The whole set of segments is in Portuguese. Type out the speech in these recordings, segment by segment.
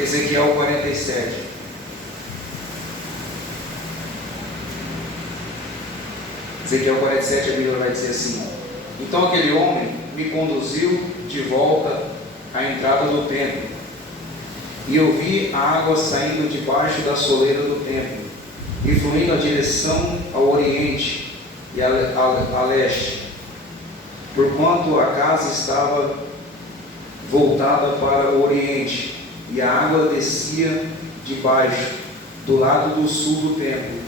Ezequiel 47. Ezequiel 47, a Bíblia vai dizer assim: então aquele homem me conduziu de volta à entrada do templo, e eu vi a água saindo debaixo da soleira do templo, e fluindo a direção ao oriente e a leste, porquanto a casa estava voltada para o oriente, e a água descia de baixo, do lado do sul do templo,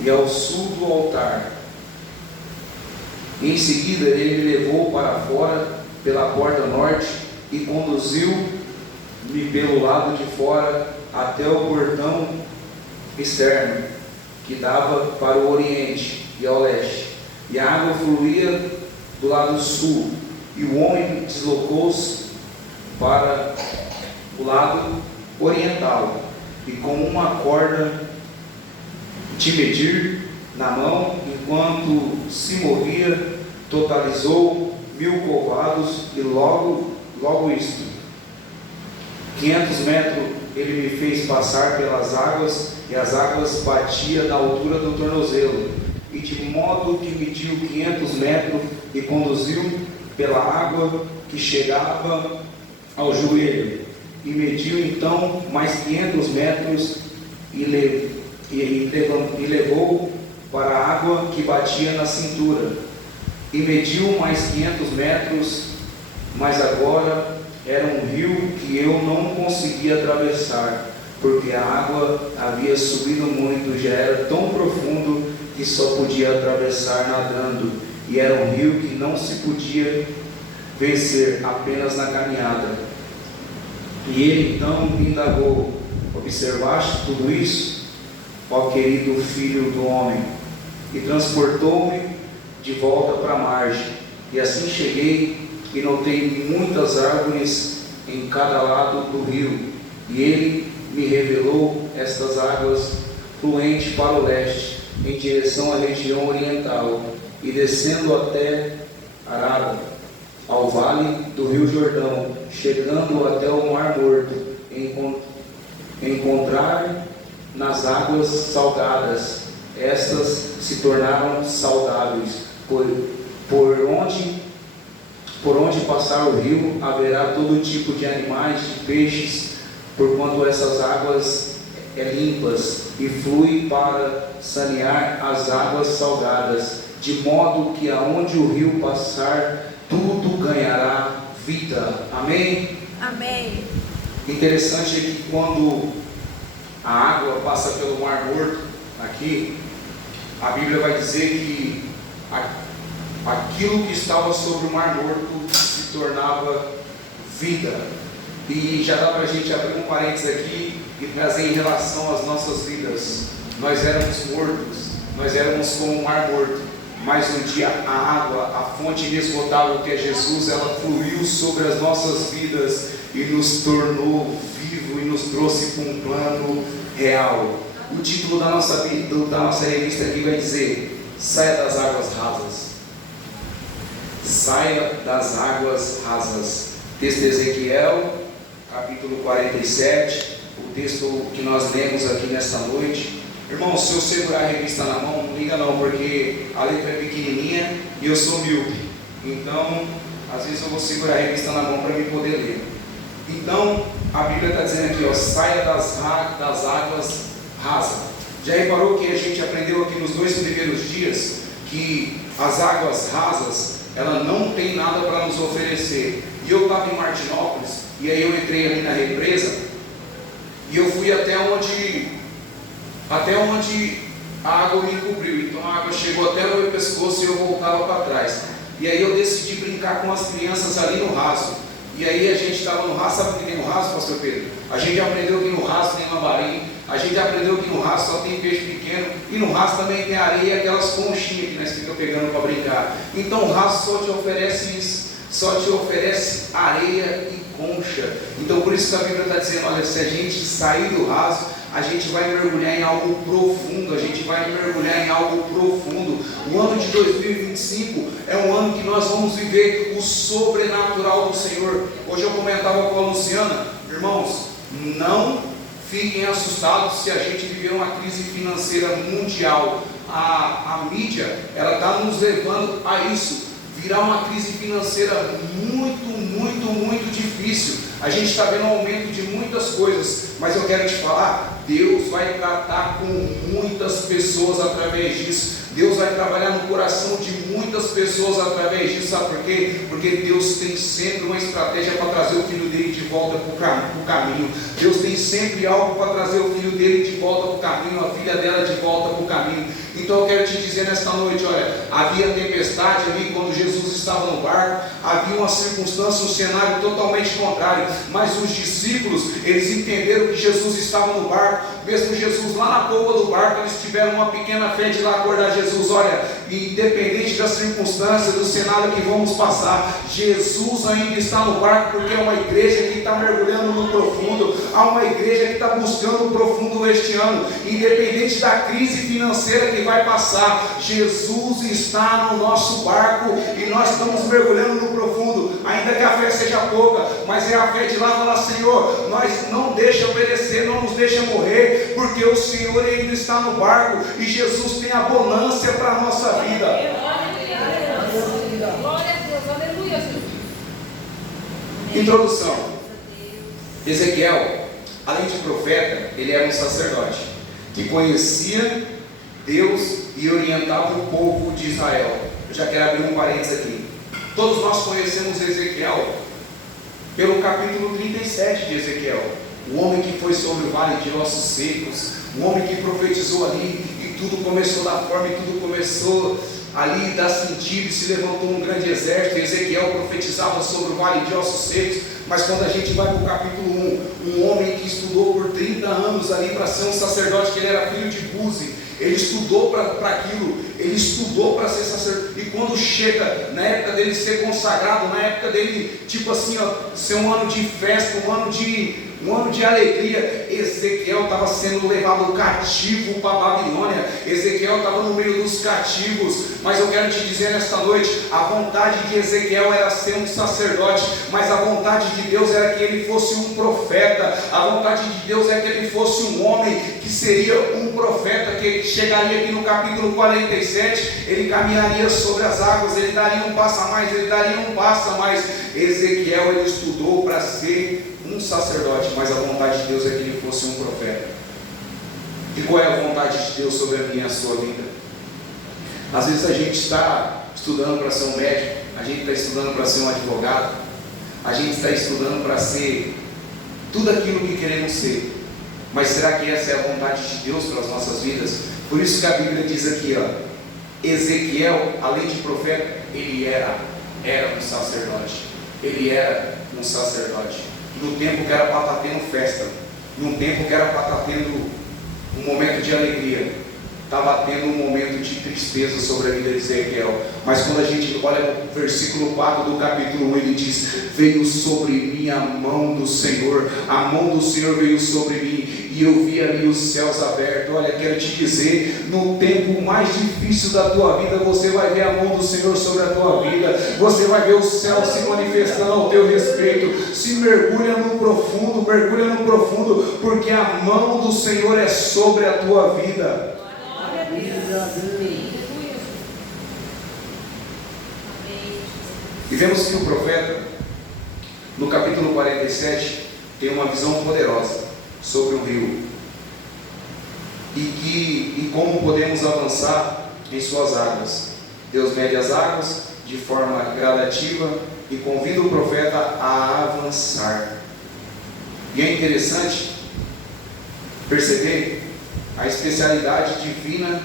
e ao sul do altar. E em seguida ele me levou para fora pela porta norte, e conduziu-me pelo lado de fora até o portão externo, que dava para o oriente e ao leste, e a água fluía do lado sul, e o homem deslocou-se para o lado oriental, e com uma corda de medir na mão, enquanto se movia, totalizou 1000 covados, e logo isto, 500 metros ele me fez passar pelas águas, e as águas batiam na altura do tornozelo, e de modo que mediu 500 metros, e conduziu pela água que chegava ao joelho, e mediu então mais 500 metros, e levou para a água que batia na cintura, e mediu mais 500 metros, mas agora era um rio que eu não conseguia atravessar, porque a água havia subido muito, já era tão profundo que só podia atravessar nadando, e era um rio que não se podia vencer apenas na caminhada. E ele então me indagou: observaste tudo isso, ó querido filho do homem? E transportou-me de volta para a margem, e assim cheguei e notei muitas árvores em cada lado do rio, e ele me revelou estas águas fluentes para o leste, em direção à região oriental, e descendo até Arada, ao vale do rio Jordão, chegando até o Mar Morto, encontrar nas águas salgadas. Estas se tornaram saudáveis, por onde passar o rio haverá todo tipo de animais, de peixes, porquanto essas águas limpas, e flui para sanear as águas salgadas, de modo que aonde o rio passar, tudo ganhará vida. Amém? Amém. Interessante é que quando a água passa pelo Mar Morto, aqui, a Bíblia vai dizer que aquilo que estava sobre o Mar Morto se tornava vida. E já dá para a gente abrir um parênteses aqui e trazer em relação às nossas vidas. Nós éramos mortos, nós éramos como um mar morto, mas um dia a água, a fonte inesgotável que é Jesus, ela fluiu sobre as nossas vidas e nos tornou vivo e nos trouxe para um plano real. O título da nossa revista aqui vai dizer: saia das águas rasas. Saia das águas rasas. Texto de Ezequiel, capítulo 47, o texto que nós lemos aqui nesta noite. Irmão, se eu segurar a revista na mão, não liga não, porque a letra é pequenininha e eu sou míope. Então, às vezes eu vou segurar a revista na mão para me poder ler. Então, a Bíblia está dizendo aqui, ó, saia das águas rasas. Já reparou que a gente aprendeu aqui nos 2 primeiros dias que as águas rasas, ela não tem nada para nos oferecer. E eu estava em Martinópolis, e aí eu entrei ali na represa, e eu fui até onde a água me cobriu. Então a água chegou até o meu pescoço e eu voltava para trás. E aí eu decidi brincar com as crianças ali no raso. E aí a gente estava no raso. Sabe o que tem no raso, pastor Pedro? A gente aprendeu que no raso tem lambari, a gente aprendeu que no raso só tem peixe pequeno, e no raso também tem areia e aquelas conchinhas que nós ficamos pegando para brincar. Então o raso só te oferece isso, só te oferece areia e concha. Então por isso que a Bíblia está dizendo: olha, se a gente sair do raso, a gente vai mergulhar em algo profundo, a gente vai mergulhar em algo profundo. O ano de 2025 é um ano que nós vamos viver o sobrenatural do Senhor. Hoje eu comentava com a Luciana, irmãos, Não fiquem assustados se a gente viver uma crise financeira mundial. A mídia, ela está nos levando a isso, virar uma crise financeira muito difícil. A gente está vendo um aumento de muitas coisas, mas eu quero te falar, Deus vai tratar com muitas pessoas através disso. Deus vai trabalhar no coração de muitas pessoas através disso, sabe por quê? Porque Deus tem sempre uma estratégia para trazer o filho dele de volta para o caminho. Deus tem sempre algo para trazer o filho dele de volta para o caminho, a filha dela de volta para o caminho. Então eu quero te dizer nesta noite, olha, havia tempestade ali quando Jesus estava no barco, havia uma circunstância, um cenário totalmente contrário, mas os discípulos, eles entenderam que Jesus estava no barco, mesmo Jesus lá na polpa do barco, eles tiveram uma pequena fé de lá acordar Jesus. Olha, independente da circunstância, do cenário que vamos passar, Jesus ainda está no barco, porque é uma igreja que está mergulhando no profundo, há uma igreja que está buscando o profundo este ano, independente da crise financeira que vai passar, Jesus está no nosso barco e nós estamos mergulhando no profundo, ainda que a fé seja pouca, mas é a fé de lá falar: Senhor, nós não deixa perecer, não nos deixa morrer, porque o Senhor ainda está no barco e Jesus tem a bonância para a nossa vida. Glória a Deus, aleluia. Introdução. Ezequiel, além de profeta, ele era um sacerdote que conhecia Deus e orientava o povo de Israel. Eu já quero abrir um parênteses aqui. Todos nós conhecemos Ezequiel pelo capítulo 37 de Ezequiel, o homem que foi sobre o vale de ossos secos, o homem que profetizou ali e tudo começou da forma e tudo começou ali dar sentido e se levantou um grande exército. Ezequiel profetizava sobre o vale de ossos secos. Mas quando a gente vai para o capítulo 1, um homem que estudou por 30 anos ali para ser um sacerdote, que ele era filho de Buzi, ele estudou para aquilo, ele estudou para ser sacerdote, e quando chega na época dele ser consagrado, na época dele, tipo assim, ó, ser um ano de festa, um ano de alegria, Ezequiel estava sendo levado cativo para a Babilônia. Ezequiel estava no meio dos cativos. Mas eu quero te dizer nesta noite, a vontade de Ezequiel era ser um sacerdote, mas a vontade de Deus era que ele fosse um profeta. A vontade de Deus é que ele fosse um homem que seria um profeta, que ele chegaria aqui no capítulo 47, ele caminharia sobre as águas, ele daria um passo a mais, ele daria um passo a mais. Ezequiel, ele estudou para ser um sacerdote, mas a vontade de Deus é que ele fosse um profeta. E qual é a vontade de Deus sobre a minha e a sua vida? Às vezes a gente está estudando para ser um médico, a gente está estudando para ser um advogado, a gente está estudando para ser tudo aquilo que queremos ser, mas será que essa é a vontade de Deus para as nossas vidas? Por isso que a Bíblia diz aqui, ó, Ezequiel, além de profeta, ele era um sacerdote. Ele era um sacerdote. No tempo que era para estar tendo festa, no tempo que era para estar tendo um momento de alegria, estava tendo um momento de tristeza sobre a vida de Ezequiel. Mas quando a gente olha o versículo 4 do capítulo 1, ele diz: veio sobre mim a mão do Senhor, a mão do Senhor veio sobre mim, e eu vi ali os céus abertos. Olha, quero te dizer, no tempo mais difícil da tua vida, você vai ver a mão do Senhor sobre a tua vida, você vai ver o céu se manifestando ao teu respeito. Se mergulha no profundo, porque a mão do Senhor é sobre a tua vida. E vemos que o profeta, no capítulo 47, tem uma visão poderosa sobre o rio e como podemos avançar em suas águas. Deus mede as águas de forma gradativa e convida o profeta a avançar. E é interessante perceber a especialidade divina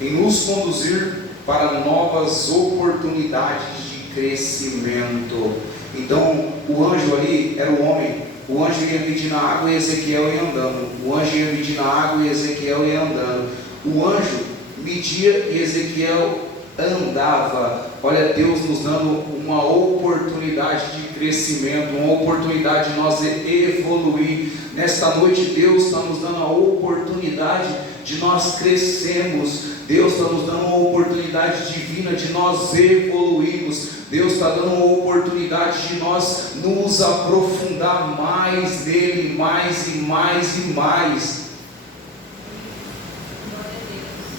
em nos conduzir para novas oportunidades de crescimento. Então, o anjo ali era o homem. O anjo ia medindo a água e Ezequiel ia andando. O anjo ia medindo a água e Ezequiel ia andando. O anjo media e Ezequiel andava. Olha, Deus nos dando uma oportunidade de crescimento, uma oportunidade de nós evoluir. Nesta noite Deus está nos dando a oportunidade de nós crescermos. Deus está nos dando uma oportunidade divina de nós evoluirmos. Deus está dando uma oportunidade de nós nos aprofundar mais nele, mais e mais e mais.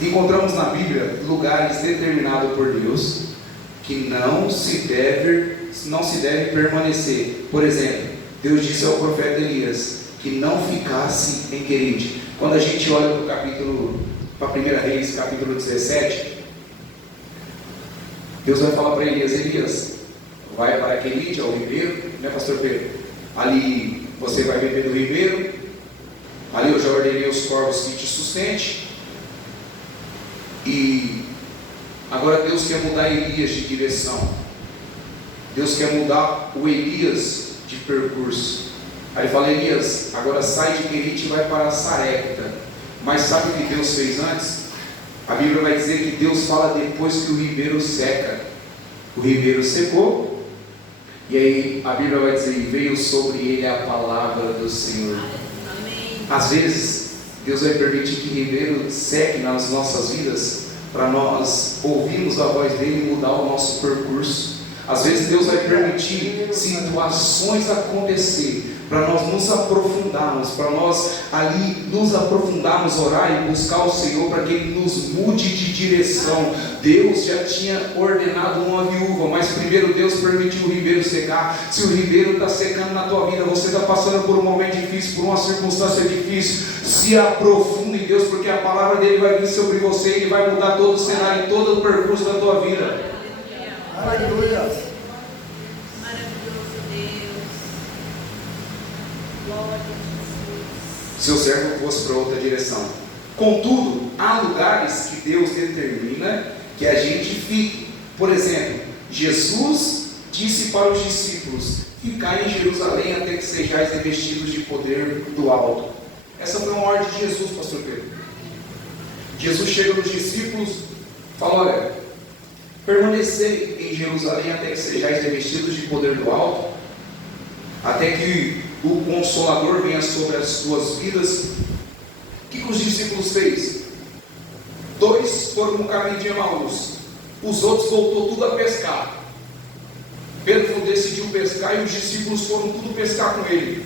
Encontramos na Bíblia lugares determinados por Deus que não se deve permanecer. Por exemplo, Deus disse ao profeta Elias que não ficasse em Querite. Quando a gente olha para 1 Reis, capítulo 17, Deus vai falar para Elias, vai para Querite, ao ribeiro, né, pastor Pedro? Ali você vai beber do ribeiro, ali eu já ordenei os corvos que te sustente. E agora Deus quer mudar Elias de direção. Deus quer mudar o Elias de percurso. Aí ele fala: Elias, agora sai de Querite e vai para Sarepta. Mas sabe o que Deus fez antes? A Bíblia vai dizer que Deus fala depois que o ribeiro seca. O ribeiro secou, e aí a Bíblia vai dizer: e veio sobre ele a palavra do Senhor. Amém. Às vezes Deus vai permitir que o ribeiro seque nas nossas vidas, para nós ouvirmos a voz dele e mudar o nosso percurso. Às vezes Deus vai permitir situações acontecer, para nós nos aprofundarmos, para nós ali nos aprofundarmos, orar e buscar o Senhor, para que Ele nos mude de direção. Deus já tinha ordenado uma viúva, mas primeiro Deus permitiu o ribeiro secar. Se o ribeiro está secando na tua vida, você está passando por um momento difícil, por uma circunstância difícil, se aprofunda em Deus, porque a palavra dele vai vir sobre você, Ele vai mudar todo o cenário, todo o percurso da tua vida. Aleluia. Maravilhoso Deus. Glória a Jesus. Se o servo fosse para outra direção. Contudo, há lugares que Deus determina que a gente fique. Por exemplo, Jesus disse para os discípulos: ficai em Jerusalém até que sejais revestidos de poder do alto. Essa foi uma ordem de Jesus, pastor Pedro. Jesus chega nos discípulos e fala: olha, permanecei em Jerusalém até que sejais revestidos de poder do alto, até que o Consolador venha sobre as suas vidas. O que os discípulos fez? 2 foram no caminho de Emaús, os outros voltou tudo a pescar. Pedro decidiu pescar e os discípulos foram tudo pescar com ele.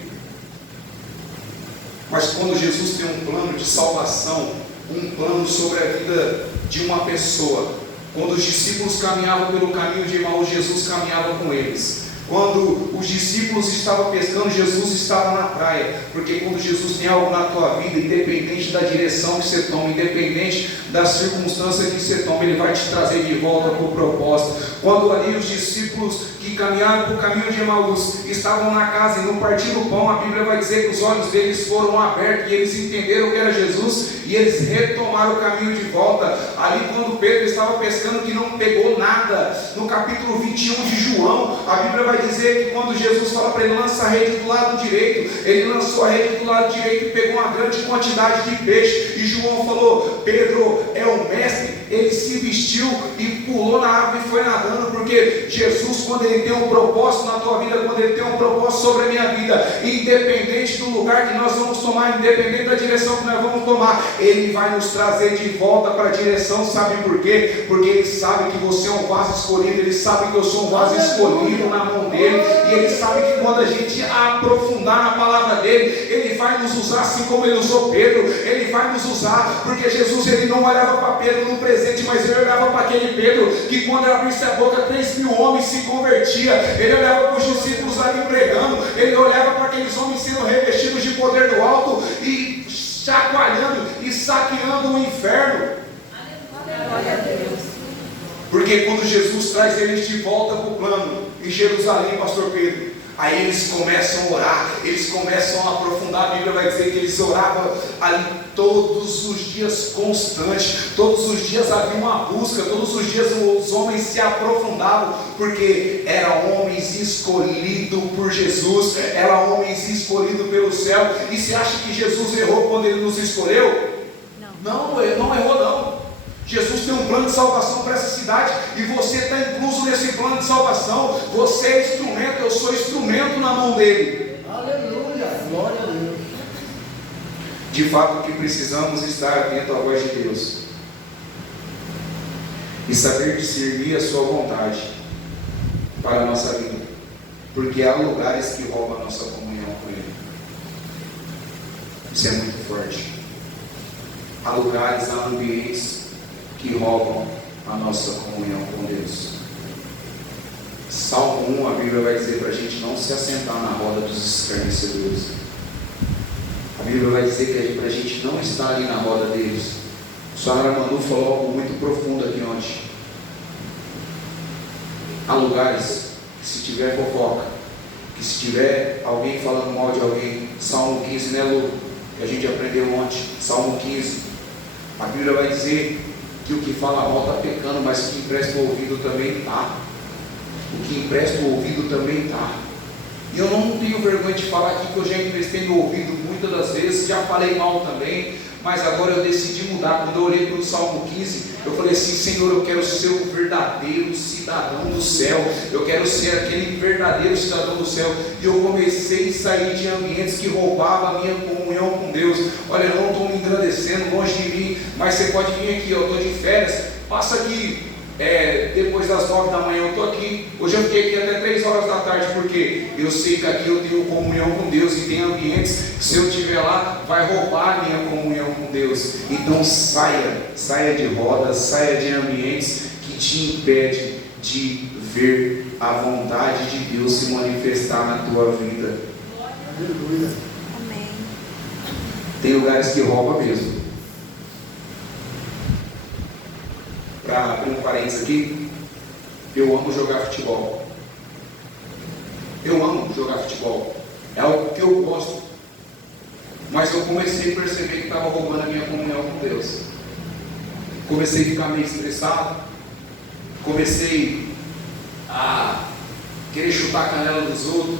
Mas quando Jesus tem um plano de salvação, um plano sobre a vida de uma pessoa, quando os discípulos caminhavam pelo caminho de Emaús, Jesus caminhava com eles. Quando os discípulos estavam pescando, Jesus estava na praia. Porque quando Jesus tem algo na tua vida, independente da direção que você toma, independente das circunstâncias que você toma, Ele vai te trazer de volta para o propósito. Quando ali os discípulos que caminharam para o caminho de Emaús estavam na casa e não partiram o pão, a Bíblia vai dizer que os olhos deles foram abertos e eles entenderam que era Jesus e eles retomaram o caminho de volta. Ali quando Pedro estava pescando, que não pegou nada, no capítulo 21 de João, a Bíblia vai dizer que quando Jesus fala para ele: lança a rede do lado direito, ele lançou a rede do lado direito e pegou uma grande quantidade de peixe. E João falou: Pedro é o mestre. Ele se vestiu e pulou na água e foi nadando, porque Jesus, quando Ele tem um propósito na tua vida, quando Ele tem um propósito sobre a minha vida, independente do lugar que nós vamos tomar, independente da direção que nós vamos tomar, Ele vai nos trazer de volta para a direção. Sabe por quê? Porque Ele sabe que você é um vaso escolhido, Ele sabe que eu sou um vaso escolhido na mão dEle, e Ele sabe que quando a gente aprofundar na palavra dEle, Ele vai nos usar assim como Ele usou Pedro. Ele vai nos usar, porque Jesus, Ele não olhava para Pedro no presente, mas Ele olhava para aquele Pedro, que quando ele abrisse a boca, 3.000 homens se convertiam. Ele olhava para os discípulos ali pregando, Ele olhava para aqueles homens sendo revestidos de poder do alto, e chacoalhando e saqueando o inferno. Glória a Deus. Porque quando Jesus traz eles de volta para o plano, em Jerusalém, pastor Pedro, aí eles começam a orar, eles começam a aprofundar. A Bíblia vai dizer que eles oravam ali todos os dias constante, todos os dias havia uma busca, todos os dias os homens se aprofundavam, porque eram homens escolhidos por Jesus, eram homens escolhidos pelo céu. E você acha que Jesus errou quando Ele nos escolheu? Não, Ele não errou não. Jesus tem um plano de salvação para essa cidade e você está incluso nesse plano de salvação. Você é instrumento, eu sou instrumento na mão dele. Aleluia, glória a Deus. De fato, o que precisamos estar atento à voz de Deus e saber discernir a sua vontade para a nossa vida, porque há lugares que roubam a nossa comunhão com Ele. Isso é muito forte. Há lugares, há ambientes que roubam a nossa comunhão com Deus. Salmo 1, a Bíblia vai dizer para a gente não se assentar na roda dos escarnecedores. A Bíblia vai dizer que é para a gente não estar ali na roda deles. O Senhor Manu falou algo muito profundo aqui ontem. Há lugares que, se tiver fofoca, que se tiver alguém falando mal de alguém, Salmo 15, né, Lu? Que a gente aprendeu ontem, Salmo 15. A Bíblia vai dizer que o que fala mal está pecando, mas o que empresta o ouvido também está. O que empresta o ouvido também está. E eu não tenho vergonha de falar aqui que eu já emprestei meu ouvido muitas das vezes, já falei mal também, mas agora eu decidi mudar. Quando eu olhei para o Salmo 15, eu falei assim: Senhor, eu quero ser o verdadeiro cidadão do céu, eu quero ser aquele verdadeiro cidadão do céu. E eu comecei a sair de ambientes que roubavam a minha comunhão com Deus. Olha, eu não estou me engrandecendo, longe de mim, mas você pode vir aqui, eu estou de férias, passa aqui. Depois das 9 da manhã eu estou aqui. Hoje eu fiquei aqui até 3 horas da tarde, porque eu sei que aqui eu tenho comunhão com Deus, e tem ambientes que, se eu estiver lá, vai roubar a minha comunhão com Deus. Então saia de rodas, saia de ambientes que te impedem de ver a vontade de Deus se manifestar na tua vida. Aleluia. Amém. Tem lugares que roubam mesmo. Para abrir um parênteses aqui, eu amo jogar futebol. Eu amo jogar futebol. É algo que eu gosto. Mas eu comecei a perceber que estava roubando a minha comunhão com Deus. Comecei a ficar meio estressado. Comecei a querer chutar a canela dos outros.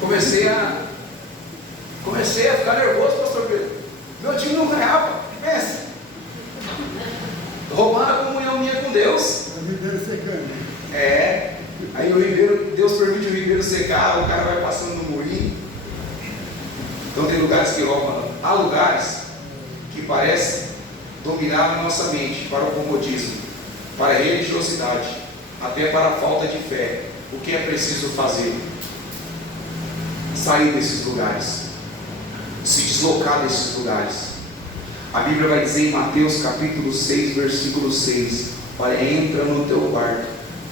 Comecei a ficar nervoso, pastor Pedro. Meu time não ganhava. Pensa. Roubando a comunhão minha com Deus. O ribeiro secando. Aí o ribeiro, Deus permite o ribeiro secar, o cara vai passando no moinho. Então tem lugares que roubam. Há lugares que parecem dominar a nossa mente para o comodismo, para a religiosidade, até para a falta de fé. O que é preciso fazer? Sair desses lugares, se deslocar desses lugares. A Bíblia vai dizer em Mateus capítulo 6, versículo 6: olha, entra no teu quarto,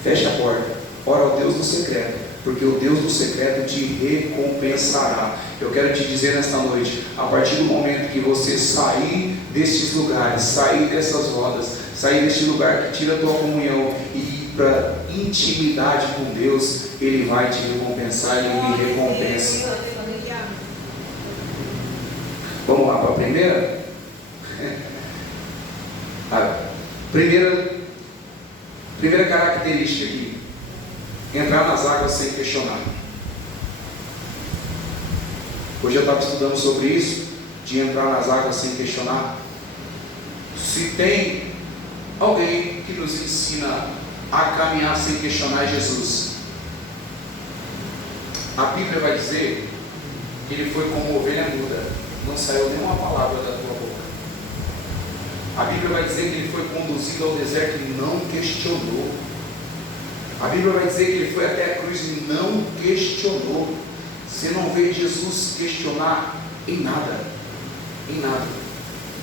fecha a porta, ora ao Deus do secreto, porque o Deus do secreto te recompensará. Eu quero te dizer nesta noite, a partir do momento que você sair destes lugares, sair dessas rodas, sair deste lugar que tira a tua comunhão e ir para intimidade com Deus, Ele vai te recompensar e Ele recompensa. Vamos lá para a primeira? A primeira característica aqui: entrar nas águas sem questionar. Hoje eu estava estudando sobre isso, de entrar nas águas sem questionar. Se tem alguém que nos ensina a caminhar sem questionar, é Jesus. A Bíblia vai dizer que Ele foi como ovelha muda, não saiu nenhuma palavra da tua boca. A Bíblia vai dizer que Ele foi conduzido ao deserto e não questionou. A Bíblia vai dizer que Ele foi até a cruz e não questionou. Você não vê Jesus questionar em nada. Em nada.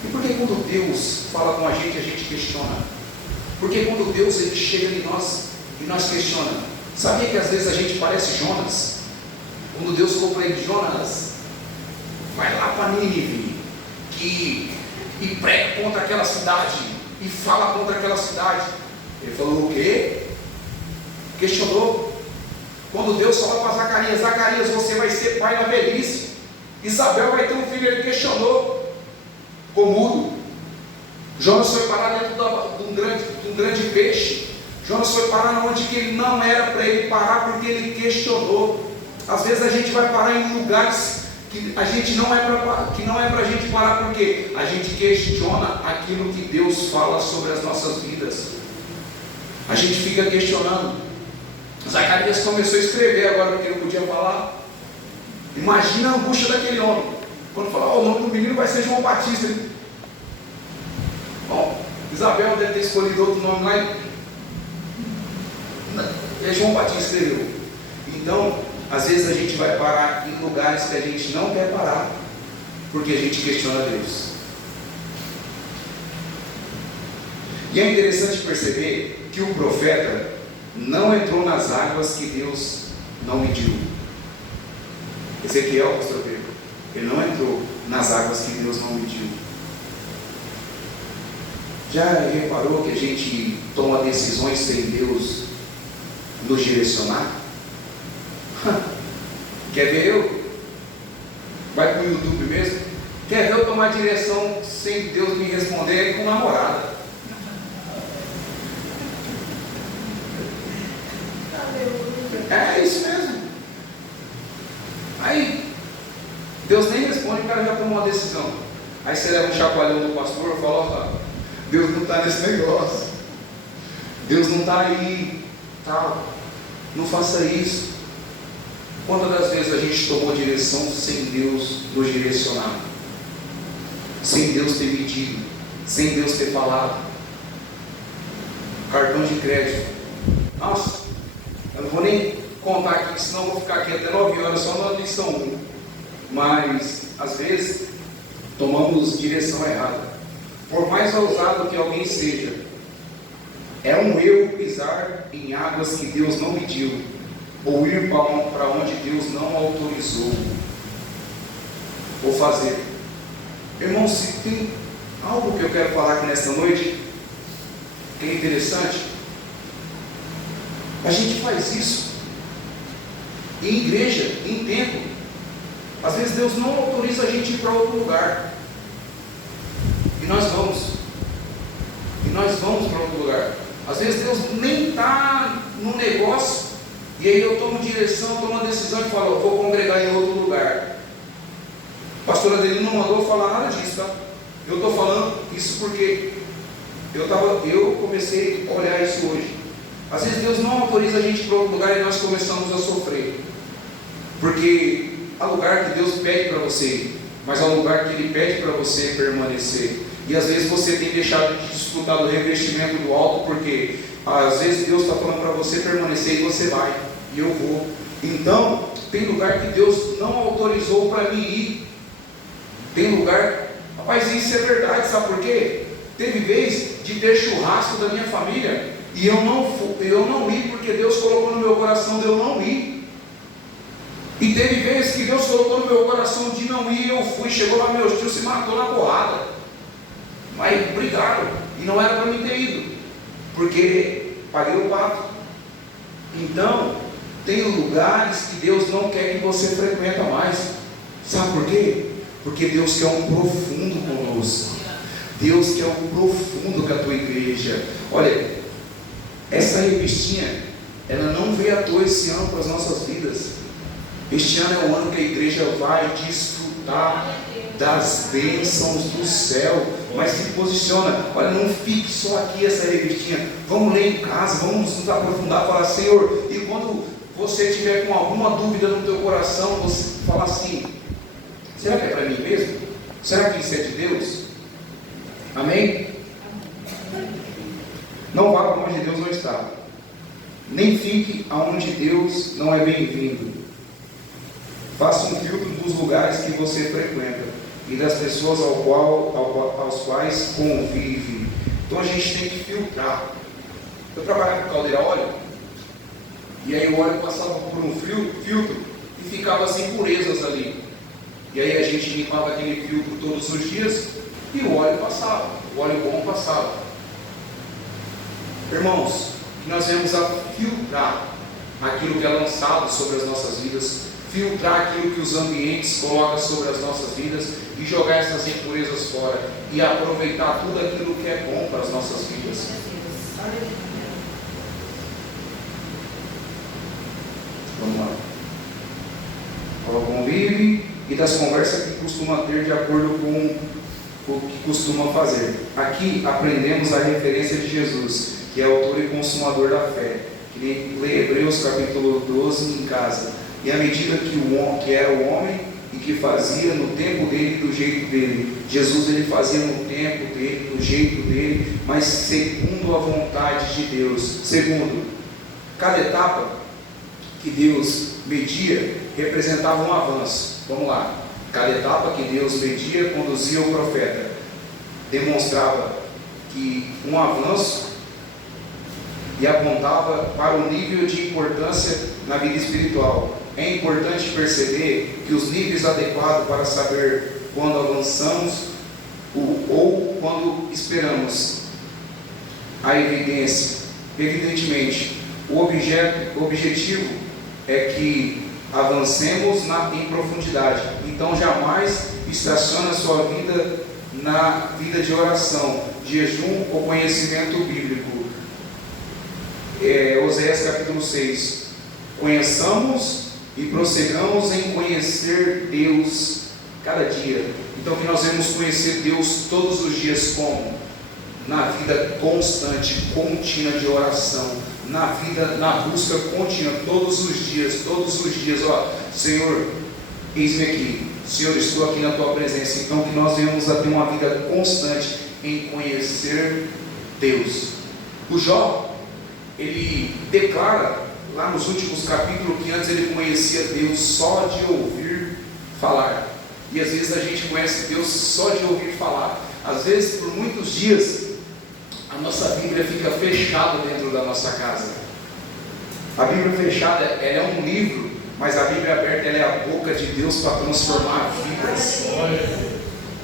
E por que quando Deus fala com a gente questiona? Porque quando Deus Ele chega em nós e nós questiona. Sabia que às vezes a gente parece Jonas? Quando Deus falou para ele: Jonas, vai lá para Nínive e prega contra aquela cidade, e fala contra aquela cidade. Ele falou o quê? Questionou. Quando Deus fala para Zacarias: Zacarias, você vai ser pai na velhice, Isabel vai ter um filho. Ele questionou, ficou mudo. Jonas foi parar dentro de um grande peixe. Jonas foi parar onde que ele não era para ele parar, porque ele questionou. Às vezes a gente vai parar em lugares que a gente não é para a gente parar, porque a gente questiona aquilo que Deus fala sobre as nossas vidas. A gente fica questionando. Zacarias começou a escrever agora porque não podia falar. Imagina a angústia daquele homem quando falar, o nome do menino vai ser João Batista. Bom, Isabel deve ter escolhido outro nome lá. É João Batista escreveu. Então, às vezes a gente vai parar em lugares que a gente não quer parar, porque a gente questiona Deus. E é interessante perceber que o profeta não entrou nas águas que Deus não mediu. Ezequiel, pastor Pedro, ele não entrou nas águas que Deus não mediu. Já reparou que a gente toma decisões sem Deus nos direcionar? Quer ver eu? Vai para o YouTube mesmo? Quer ver eu tomar direção sem Deus me responder com namorada? É isso mesmo. Aí Deus nem responde, o cara já tomou uma decisão. Aí você leva um chacoalhão do pastor e fala, Deus não está nesse negócio, Deus não está aí, tal. Não faça isso. Quantas das vezes a gente tomou direção sem Deus nos direcionar, sem Deus ter medido, sem Deus ter falado? Cartão de crédito, nossa, eu não vou nem contar aqui, senão eu vou ficar aqui até 9 horas só na lição 1. Mas às vezes tomamos direção errada. Por mais ousado que alguém seja, é um erro pisar em águas que Deus não mediu, ou ir para onde Deus não autorizou, ou fazer. Irmãos, se tem algo que eu quero falar aqui nesta noite, que é interessante, a gente faz isso em igreja, em templo. Às vezes Deus não autoriza a gente ir para outro lugar, e nós vamos para outro lugar. Às vezes Deus nem está no negócio, e aí eu tomo direção, tomo uma decisão e falo, vou congregar em outro lugar. A pastora dele não mandou falar nada disso, tá? Eu estou falando isso porque eu comecei a olhar isso hoje. Às vezes Deus não autoriza a gente para outro lugar e nós começamos a sofrer, porque há lugar que Deus pede para você ir, mas há lugar que Ele pede para você permanecer. E às vezes você tem deixado de desfrutar do revestimento do alto, porque às vezes Deus está falando para você permanecer e você vai, e eu vou. Então, tem lugar que Deus não autorizou para mim ir. Tem lugar, rapaz, isso é verdade, sabe por quê? Teve vez de ter churrasco da minha família, e eu não ir, porque Deus colocou no meu coração de eu não ir. E teve vezes que Deus colocou no meu coração de não ir, eu fui, chegou lá, meu tio se matou na porrada, mas brigaram, e não era para mim ter ido, porque paguei o pato. Então, tem lugares que Deus não quer que você frequenta mais. Sabe por quê? Porque Deus quer um profundo conosco. Deus quer um profundo com a tua igreja. Olha, essa revistinha, ela não veio à toa esse ano para as nossas vidas. Este ano é o ano que a igreja vai desfrutar das bênçãos do céu. Mas se posiciona, olha, não fique só aqui essa revistinha. Vamos ler em casa, vamos nos aprofundar, falar, Senhor, e quando você tiver com alguma dúvida no teu coração, você fala assim, será que é para mim mesmo? Será que isso é de Deus? Amém? Não vá para onde Deus não está, nem fique aonde Deus não é bem-vindo. Faça um filtro dos lugares que você frequenta e das pessoas aos quais convive. Então a gente tem que filtrar. Eu trabalhava com caldeira óleo, e aí o óleo passava por um filtro e ficava as impurezas ali. E aí a gente limpava aquele filtro todos os dias e o óleo passava, o óleo bom passava. Irmãos, que nós venhamos a filtrar aquilo que é lançado sobre as nossas vidas, filtrar aquilo que os ambientes colocam sobre as nossas vidas e jogar essas impurezas fora e aproveitar tudo aquilo que é bom para as nossas vidas. Vamos lá. Convive e das conversas que costuma ter de acordo com o que costuma fazer. Aqui aprendemos a referência de Jesus, que é autor e consumador da fé. Que lê Hebreus capítulo 12 em casa. E à medida que era o homem e que fazia no tempo dele, do jeito dele, Jesus ele fazia no tempo dele, do jeito dele, mas segundo a vontade de Deus. Segundo, cada etapa que Deus media representava um avanço. Vamos lá. Cada etapa que Deus media, conduzia o profeta, demonstrava que um avanço e apontava para um nível de importância na vida espiritual. É importante perceber que os níveis adequados para saber quando avançamos ou quando esperamos a evidência. Evidentemente, o objetivo é que avancemos em profundidade. Então jamais estacione a sua vida na vida de oração, jejum ou conhecimento bíblico. Oséias capítulo 6. Conheçamos e prossigamos em conhecer Deus cada dia. Então que nós vamos conhecer Deus todos os dias como? Na vida constante, contínua de oração, na busca contínua, todos os dias, ó, Senhor, eis-me aqui, Senhor, estou aqui na tua presença. Então que nós venhamos a ter uma vida constante em conhecer Deus. O Jó, ele declara lá nos últimos capítulos que antes ele conhecia Deus só de ouvir falar. E às vezes a gente conhece Deus só de ouvir falar. Às vezes por muitos dias a nossa Bíblia fica fechada dentro da nossa casa. A Bíblia fechada, ela é um livro, mas a Bíblia aberta, ela é a boca de Deus para transformar vidas.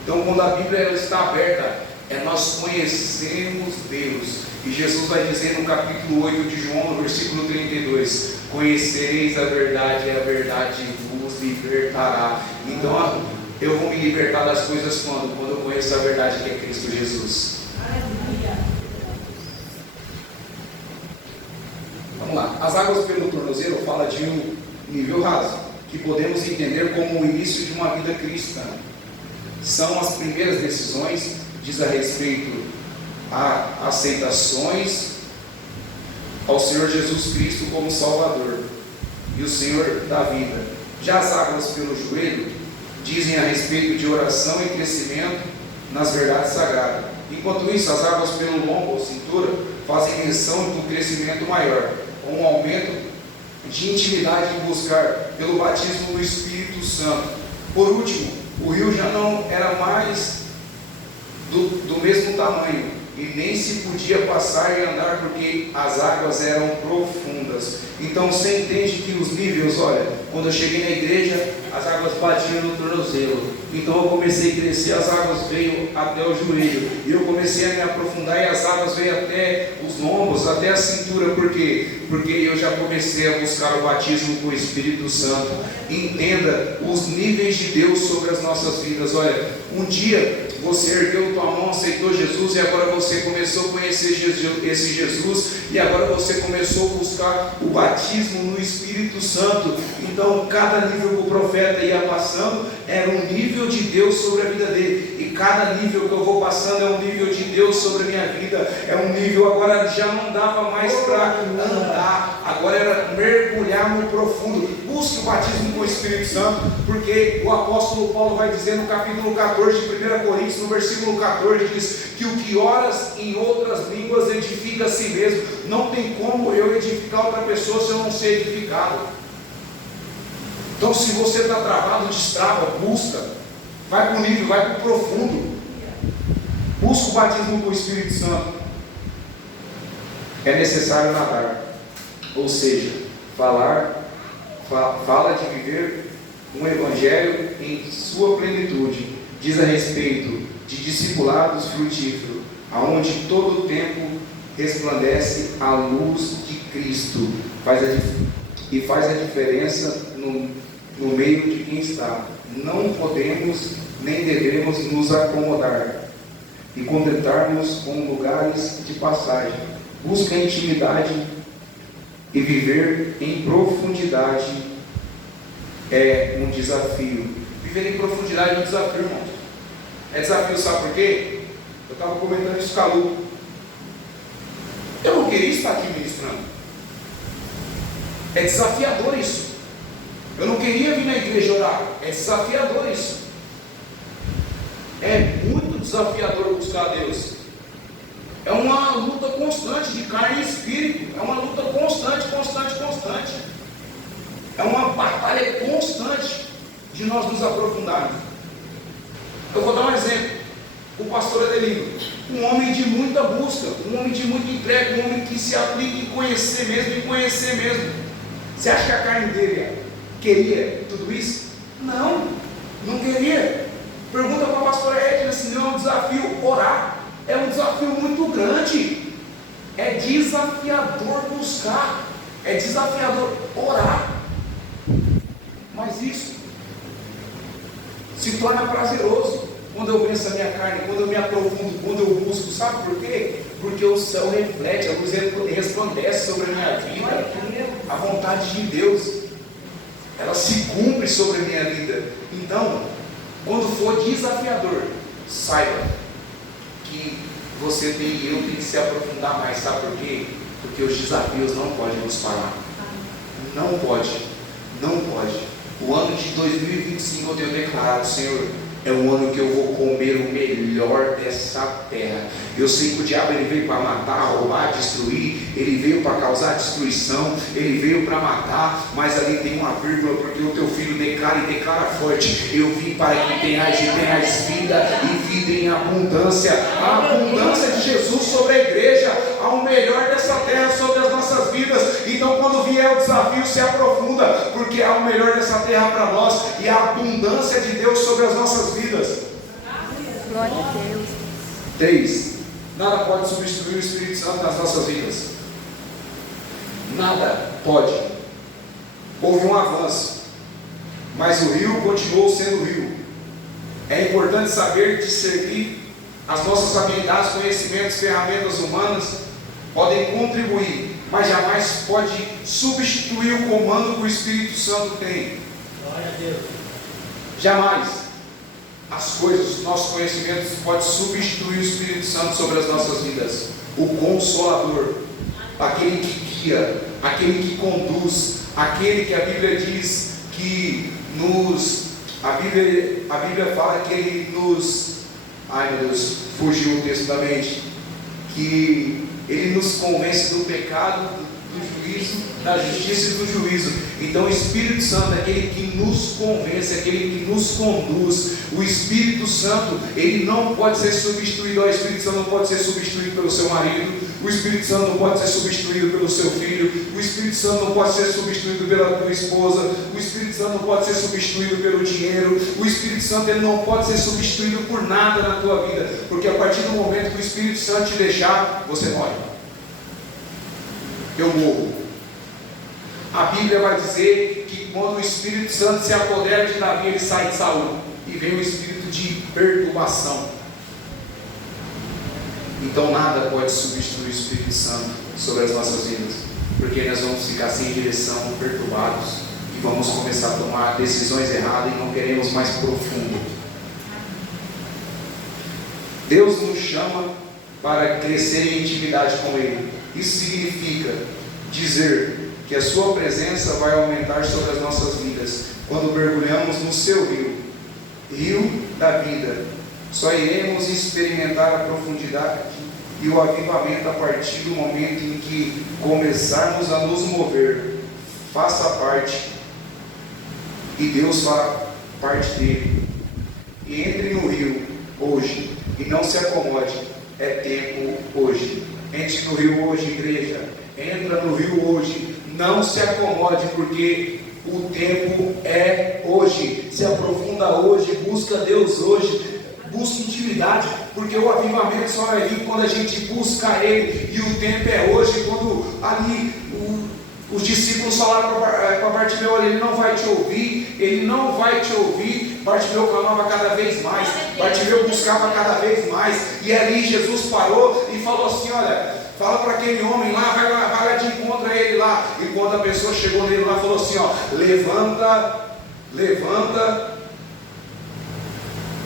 Então quando a Bíblia ela está aberta, nós conhecemos Deus. E Jesus vai dizer no capítulo 8 de João, no versículo 32, conhecereis a verdade e a verdade vos libertará. Então eu vou me libertar das coisas quando eu conheço a verdade que é Cristo Jesus. Vamos lá. As águas pelo tornozelo fala de um nível raso, que podemos entender como o início de uma vida cristã. São as primeiras decisões, diz a respeito a aceitações ao Senhor Jesus Cristo como Salvador e o Senhor da vida. Já as águas pelo joelho dizem a respeito de oração e crescimento nas verdades sagradas. Enquanto isso, as águas pelo lombo ou cintura fazem menção do crescimento maior, com um aumento de intimidade em buscar pelo batismo do Espírito Santo. Por último, o rio já não era mais do mesmo tamanho e nem se podia passar e andar porque as águas eram profundas. Então você entende que os níveis, olha, quando eu cheguei na igreja, as águas batiam no tornozelo. Então eu comecei a crescer, as águas veio até o joelho. E eu comecei a me aprofundar e as águas veio até os lombos, até a cintura. Por quê? Porque eu já comecei a buscar o batismo com o Espírito Santo. Entenda os níveis de Deus sobre as nossas vidas. Olha, um dia você ergueu tua mão, aceitou Jesus e agora você começou a conhecer esse Jesus e agora você começou a buscar o batismo no Espírito Santo. Então cada nível que o profeta ia passando era um nível de Deus sobre a vida dele, e cada nível que eu vou passando é um nível de Deus sobre a minha vida. É um nível, agora já não dava mais para andar, agora era mergulhar no profundo. Busque o batismo com o Espírito Santo, porque o apóstolo Paulo vai dizer no capítulo 14 de 1 Coríntios, no versículo 14, diz que o que oras em outras línguas edifica a si mesmo. Não tem como eu edificar outra pessoa se eu não ser edificado. Então se você está travado, destrava, busca, vai para o nível, vai para o profundo, busca o batismo com o Espírito Santo. É necessário nadar, ou seja, fala de viver um evangelho em sua plenitude. Diz a respeito de discipulados frutíferos, aonde todo o tempo resplandece a luz de Cristo, faz a diferença no meio de quem está. Não podemos nem devemos nos acomodar e contentarmos com lugares de passagem. Busca a intimidade e viver em profundidade é um desafio. Viver em profundidade é um desafio, irmão. É desafio, sabe por quê? Eu estava comentando isso com a Lu. Eu não queria estar aqui ministrando. É desafiador isso. Eu não queria vir na igreja orar. É desafiador isso. É muito desafiador buscar a Deus. É uma luta constante de carne e espírito. É uma luta constante. É uma batalha constante de nós nos aprofundarmos. Eu vou dar um exemplo. O pastor Adelino, um homem de muita busca, um homem de muita entrega, um homem que se aplica em conhecer mesmo. Você acha que a carne dele queria tudo isso? Não queria. Pergunta para a pastora Edna se não é um desafio orar. É um desafio muito grande. É desafiador buscar. É desafiador orar. Mas isso se torna prazeroso quando eu venço a minha carne, quando eu me aprofundo, quando eu busco. Sabe por quê? Porque o céu reflete, a luz resplandece sobre a minha vida. A vontade de Deus, ela se cumpre sobre a minha vida. Então, quando for desafiador, saiba que você tem e eu tenho que se aprofundar mais. Sabe por quê? Porque os desafios não podem nos parar. Não pode. O ano de 2025 eu tenho declarado, Senhor, é um ano que eu vou comer o melhor dessa terra. Eu sei que o diabo ele veio para matar, roubar, destruir. Ele veio para causar destruição. Ele veio para matar. Mas ali tem uma vírgula, porque o teu filho declara e declara forte: eu vim para que tenhas e tenhas vida, e vida em abundância. A abundância de Jesus sobre a igreja, ao melhor dessa terra sobre as nossas vidas. Então quando vier o desafio, se aprofunda, porque há o melhor dessa terra para nós, e a abundância de Deus sobre as nossas vidas. Glória a Deus. 3. Nada pode substituir o Espírito Santo nas nossas vidas. Nada pode. Houve um avanço, mas o rio continuou sendo rio. É importante saber discernir. As nossas habilidades, conhecimentos, ferramentas humanas podem contribuir, mas jamais pode substituir o comando que o Espírito Santo tem. Glória a Deus. Jamais as coisas, os nossos conhecimentos podem substituir o Espírito Santo sobre as nossas vidas. O Consolador, aquele que guia, aquele que conduz, aquele que a Bíblia diz que a Bíblia fala que ele nos, ai meu Deus, fugiu o texto da mente, que ele nos convence do pecado, do juízo, da justiça e do juízo. Então o Espírito Santo é aquele que nos convence, aquele que nos conduz. O Espírito Santo, ele não pode ser substituído. O Espírito Santo não pode ser substituído pelo seu marido. O Espírito Santo não pode ser substituído pelo seu filho. O Espírito Santo não pode ser substituído pela tua esposa. O Espírito Santo não pode ser substituído pelo dinheiro. O Espírito Santo ele não pode ser substituído por nada na tua vida, porque a partir do momento que o Espírito Santo te deixar, você morre. Eu morro. A Bíblia vai dizer que quando o Espírito Santo se apodera de Davi, ele sai de Saul, e vem o espírito de perturbação. Então nada pode substituir o Espírito Santo sobre as nossas vidas, porque nós vamos ficar sem direção, perturbados, e vamos começar a tomar decisões erradas e não queremos mais profundo. Deus nos chama para crescer em intimidade com Ele. Isso significa dizer que a sua presença vai aumentar sobre as nossas vidas quando mergulhamos no seu rio da vida. Só iremos experimentar a profundidade e o avivamento a partir do momento em que começarmos a nos mover. Faça parte e Deus fará parte dele. E entre no rio hoje e não se acomode. É tempo hoje. Entre no rio hoje, igreja. Entra no rio hoje. Não se acomode, porque o tempo é hoje. Se aprofunda hoje, busca Deus hoje, busca intimidade, porque o avivamento só vai vir quando a gente busca Ele, e o tempo é hoje. Quando ali os discípulos falaram para Bartimeu: olha, ele não vai te ouvir, ele não vai te ouvir. Bartimeu clamava cada vez mais, Bartimeu buscava cada vez mais, e ali Jesus parou e falou assim: olha, fala para aquele homem lá, vai lá de encontro a ele lá. E quando a pessoa chegou nele lá, falou assim: ó, levanta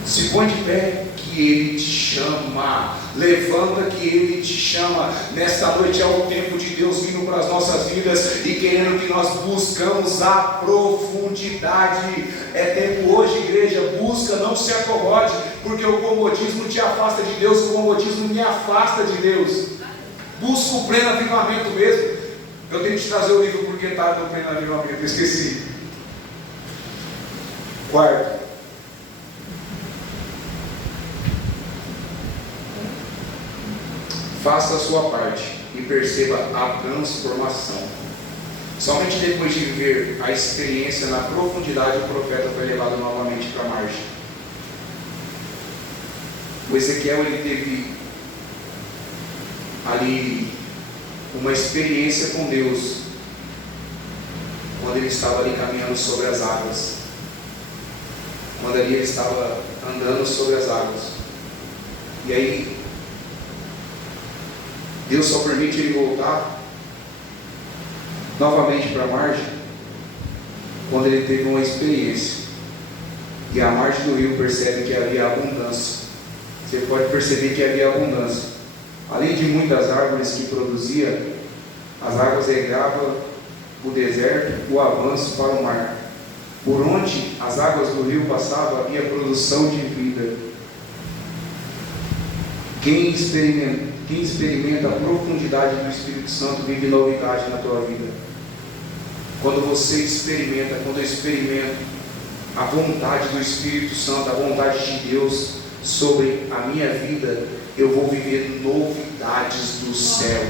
Se põe de pé, que Ele te chama. Levanta, que Ele te chama. Nesta noite é o tempo de Deus vindo para as nossas vidas e querendo que nós buscamos a profundidade. É tempo hoje, igreja. Busca, não se acomode, porque o comodismo te afasta de Deus, o comodismo me afasta de Deus. Busca o pleno avivamento mesmo. Eu tenho que te trazer o livro porque está no pleno avivamento, eu esqueci. Quarto, faça a sua parte e perceba a transformação. Somente depois de viver a experiência na profundidade, o profeta foi levado novamente para a margem. O Ezequiel, ele teve ali uma experiência com Deus quando ele estava ali caminhando sobre as águas, quando ali ele estava andando sobre as águas. E aí Deus só permite ele voltar novamente para a margem quando ele teve uma experiência. E a margem do rio percebe que havia abundância. Você pode perceber que havia abundância. Além de muitas árvores que produzia, as águas regavam o deserto, o avanço para o mar. Por onde as águas do rio passavam, havia produção de vida. Quem experimenta a profundidade do Espírito Santo vive novidade na tua vida. Quando você experimenta, quando eu experimento a vontade do Espírito Santo, a vontade de Deus sobre a minha vida, eu vou viver novidades do céu.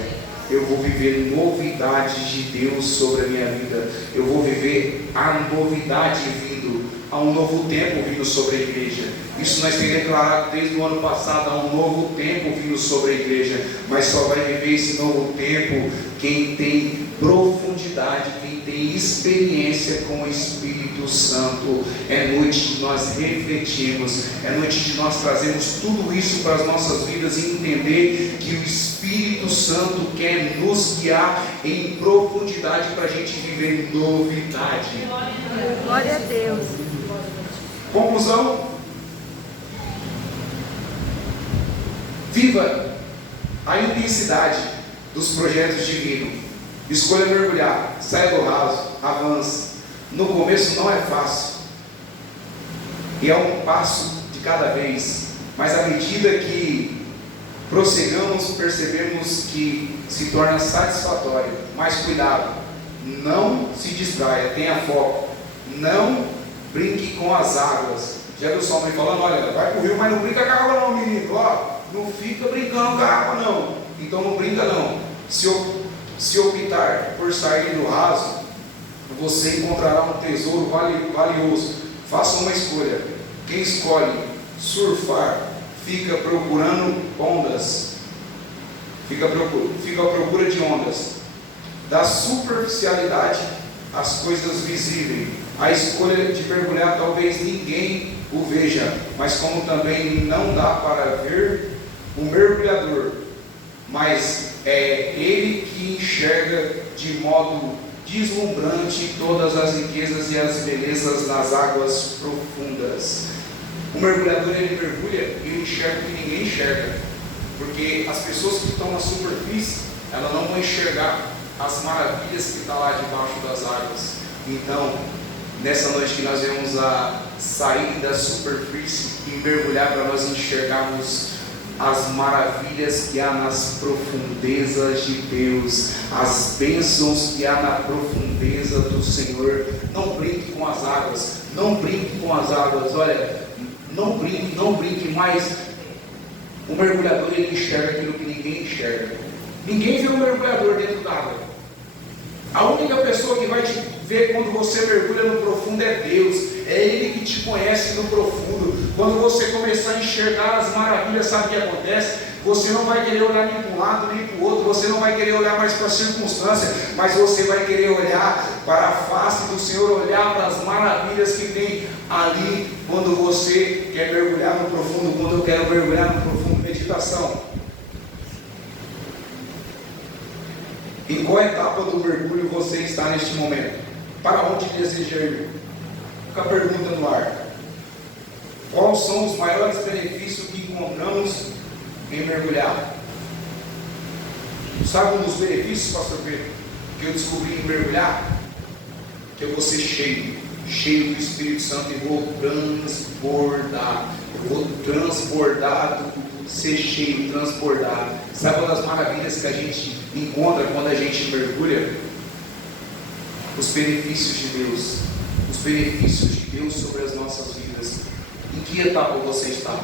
Eu vou viver novidades de Deus sobre a minha vida. Eu vou viver a novidade vindo, há um novo tempo vindo sobre a igreja. Isso nós temos declarado desde o ano passado, há um novo tempo vindo sobre a igreja. Mas só vai viver esse novo tempo quem tem profundidade, quem tem experiência com o Espírito Santo. É noite de nós refletirmos, é noite de nós trazermos tudo isso para as nossas vidas e entender que o Espírito Santo quer nos guiar em profundidade para a gente viver novidade. Glória a Deus. Conclusão: viva a intensidade dos projetos divinos. Escolha mergulhar, saia do raso, avance. No começo não é fácil, e é um passo de cada vez, mas à medida que prosseguimos, percebemos que se torna satisfatório. Mas cuidado, não se distraia, tenha foco, não brinque com as águas. Já viu sua mãe falando: olha, vai para o rio, mas não brinca com a água não, menino, ó, não fica brincando com a água não, então não brinca não. Se optar por sair do raso, você encontrará um tesouro valioso. Faça uma escolha. Quem escolhe surfar fica procurando ondas, fica à procura de ondas. Da superficialidade às coisas visíveis. A escolha de mergulhar talvez ninguém o veja, mas como também não dá para ver o mergulhador, mas é ele que enxerga de modo deslumbrante todas as riquezas e as belezas nas águas profundas. O mergulhador, ele mergulha e ele enxerga o que ninguém enxerga, porque as pessoas que estão na superfície, elas não vão enxergar as maravilhas que estão lá debaixo das águas. Então, nessa noite que nós vamos a sair da superfície e mergulhar para nós enxergarmos as maravilhas que há nas profundezas de Deus, as bênçãos que há na profundeza do Senhor. Não brinque com as águas, não brinque com as águas, olha, não brinque mais. O mergulhador, ele enxerga aquilo que ninguém enxerga. Ninguém vê um mergulhador dentro d'água. A única pessoa que vai te ver quando você mergulha no profundo é Deus. É Ele que te conhece no profundo. Quando você começar a enxergar as maravilhas, sabe o que acontece? Você não vai querer olhar nem para um lado nem para o outro. Você não vai querer olhar mais para a circunstância, mas você vai querer olhar para a face do Senhor, olhar para as maravilhas que tem ali. Quando você quer mergulhar no profundo, quando eu quero mergulhar no profundo, meditação. Em qual etapa do mergulho você está neste momento? Para onde deseja ir? Fica a pergunta no ar. Quais são os maiores benefícios que encontramos em mergulhar? Sabe um dos benefícios, pastor Pedro, que eu descobri em mergulhar? Que eu vou ser cheio do Espírito Santo e vou transbordar, ser cheio, transbordar. Sabe uma das maravilhas que a gente encontra quando a gente mergulha? Os benefícios de Deus sobre as nossas vidas. Em que etapa você está?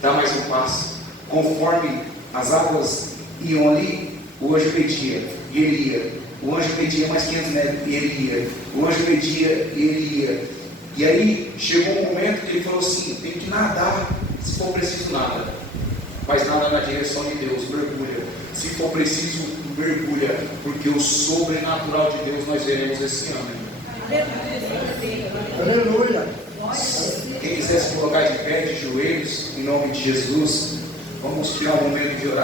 Dá mais um passo. Conforme as águas iam ali, o anjo media e ele ia. O anjo media mais 500 metros e ele ia. O anjo media e ele ia. E aí chegou um momento que ele falou assim: tem que nadar, se for preciso nada, mas nada na direção de Deus, mergulha. Se for preciso, mergulha, porque o sobrenatural de Deus nós veremos esse ano. Aleluia. Quem quiser se colocar de pé, de joelhos, em nome de Jesus, vamos tirar um momento de oração.